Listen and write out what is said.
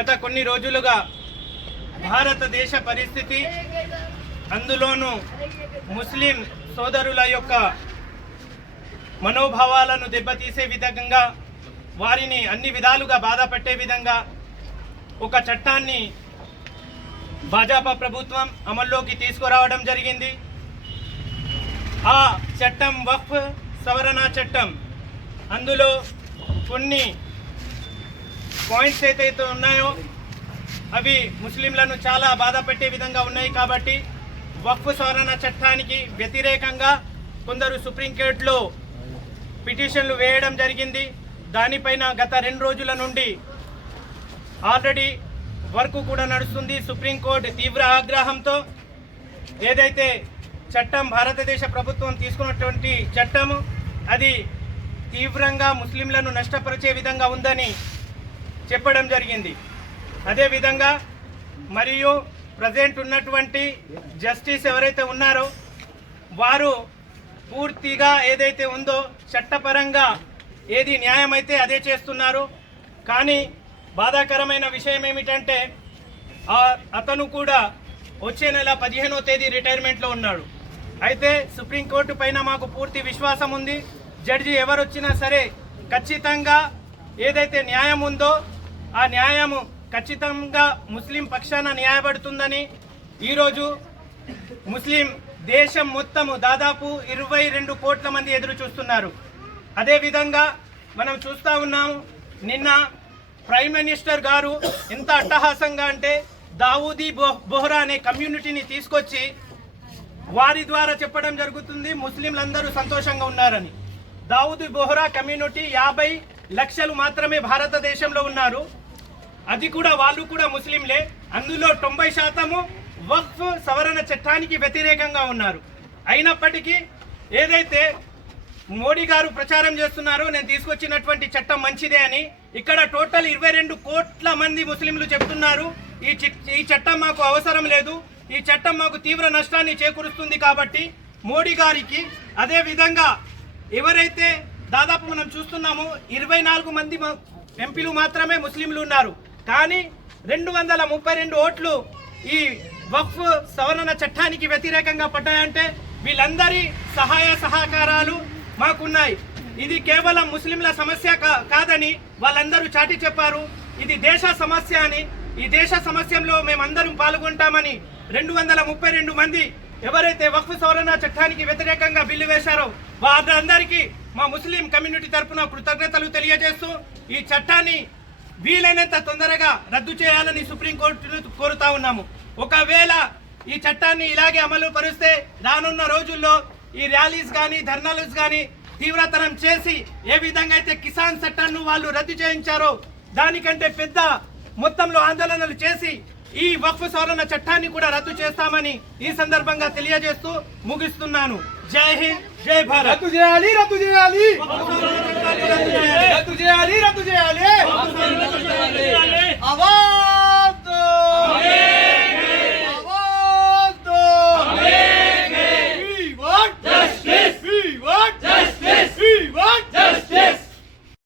గత కొన్ని రోజులుగా భారతదేశ పరిస్థితి అందులోనూ ముస్లిం సోదరుల యొక్క మనోభావాలను దెబ్బతీసే విధంగా వారిని అన్ని విధాలుగా బాధపట్టే విధంగా ఒక చట్టాన్ని భాజపా ప్రభుత్వం అమల్లోకి తీసుకురావడం జరిగింది. ఆ చట్టం వఫ్ సవరణ చట్టం. అందులో కొన్ని పాయింట్స్ ఏదైతే ఉన్నాయో అవి ముస్లింలను చాలా బాధ పెట్టే విధంగా ఉన్నాయి కాబట్టి వక్ఫ్ సవరణ చట్టానికి వ్యతిరేకంగా కొందరు సుప్రీంకోర్టులో పిటిషన్లు వేయడం జరిగింది. దానిపైన గత రెండు రోజుల నుండి ఆల్రెడీ వర్క్ కూడా నడుస్తుంది సుప్రీంకోర్టు తీవ్ర ఆగ్రహంతో. ఏదైతే చట్టం భారతదేశ ప్రభుత్వం తీసుకున్నటువంటి చట్టము అది తీవ్రంగా ముస్లింలను నష్టపరిచే విధంగా ఉందని చెప్పడం జరిగింది. అదేవిధంగా మరియు ప్రజెంట్ ఉన్నటువంటి జస్టిస్ ఎవరైతే ఉన్నారో వారు పూర్తిగా ఏదైతే ఉందో చట్టపరంగా ఏది న్యాయమైతే అదే చేస్తున్నారు. కానీ బాధాకరమైన విషయం ఏమిటంటే ఆ- అతను కూడా వచ్చే నెల పదిహేనో తేదీ రిటైర్మెంట్లో ఉన్నాడు. అయితే సుప్రీంకోర్టు పైన మాకు పూర్తి విశ్వాసం ఉంది. జడ్జి ఎవరు వచ్చినా సరే ఖచ్చితంగా ఏదైతే న్యాయం ఉందో ఆ న్యాయము ఖచ్చితంగా ముస్లిం పక్షాన న్యాయపడుతుందని ఈరోజు ముస్లిం దేశం మొత్తము దాదాపు ఇరవై రెండు కోట్ల మంది ఎదురు చూస్తున్నారు. అదేవిధంగా మనం చూస్తూ ఉన్నాము నిన్న ప్రైమ్ మినిస్టర్ గారు ఎంత అట్టహాసంగా అంటే దావూదీ బొహ్ బొహ్రా అనే కమ్యూనిటీని తీసుకొచ్చి వారి ద్వారా చెప్పడం జరుగుతుంది ముస్లింలందరూ సంతోషంగా ఉన్నారని. దావూదీ బొహ్రా కమ్యూనిటీ యాభై లక్షలు మాత్రమే భారతదేశంలో ఉన్నారు. అది కూడా వాళ్ళు కూడా ముస్లింలే. అందులో తొంభై శాతము వక్ఫ్ సవరణ చట్టానికి వ్యతిరేకంగా ఉన్నారు. అయినప్పటికీ ఏదైతే మోడీ గారు ప్రచారం చేస్తున్నారో నేను తీసుకొచ్చినటువంటి చట్టం మంచిదే అని ఇక్కడ టోటల్ ఇరవై రెండు కోట్ల మంది ముస్లింలు చెప్తున్నారు. ఈ ఈ చట్టం మాకు అవసరం లేదు. ఈ చట్టం మాకు తీవ్ర నష్టాన్ని చేకూరుస్తుంది కాబట్టి మోడీ గారికి అదే విధంగా ఎవరైతే దాదాపు మనం చూస్తున్నాము ఇరవై నాలుగు మంది ఎంపీలు మాత్రమే ముస్లింలు ఉన్నారు. కానీ రెండు వందల ముప్పై రెండు ఓట్లు ఈ వక్ఫ్ సవరణ చట్టానికి వ్యతిరేకంగా పడ్డాయంటే వీళ్ళందరి సహాయ సహకారాలు మాకున్నాయి. ఇది కేవలం ముస్లింల సమస్య కా- కాదని వాళ్ళందరూ చాటి చెప్పారు. ఇది దేశ సమస్య అని. ఈ దేశ సమస్యలో మేమందరం పాల్గొంటామని రెండు వందల ముప్పై రెండు మంది ఎవరైతే వక్ఫ్ సవరణ చట్టానికి వ్యతిరేకంగా బిల్లు వేశారో వారందరికీ మా ముస్లిం కమ్యూనిటీ తరపున కృతజ్ఞతలు తెలియజేస్తూ ఈ చట్టాన్ని వీలైనంత తొందరగా రద్దు చేయాలని సుప్రీంకోర్టును కోరుతా ఉన్నాము. ఒకవేళ ఈ చట్టాన్ని ఇలాగే అమలు పరిస్తే రానున్న రోజుల్లో ఈ ర్యాలీస్ కానీ ధర్నాలు కానీ తీవ్రతరం చేసి ఏ విధంగా అయితే కిసాన్ చట్టాన్ని వాళ్ళు రద్దు చేయించారో దానికంటే పెద్ద మొత్తంలో ఆందోళనలు చేసి ఈ వక్ఫ్ సవరణ చట్టాన్ని కూడా రద్దు చేస్తామని ఈ సందర్భంగా తెలియజేస్తూ ముగిస్తున్నాను. జై హింద్ జై భారత్. రద్దు చేయాలి రద్దు చేయాలి. రద్దు చేయాలి.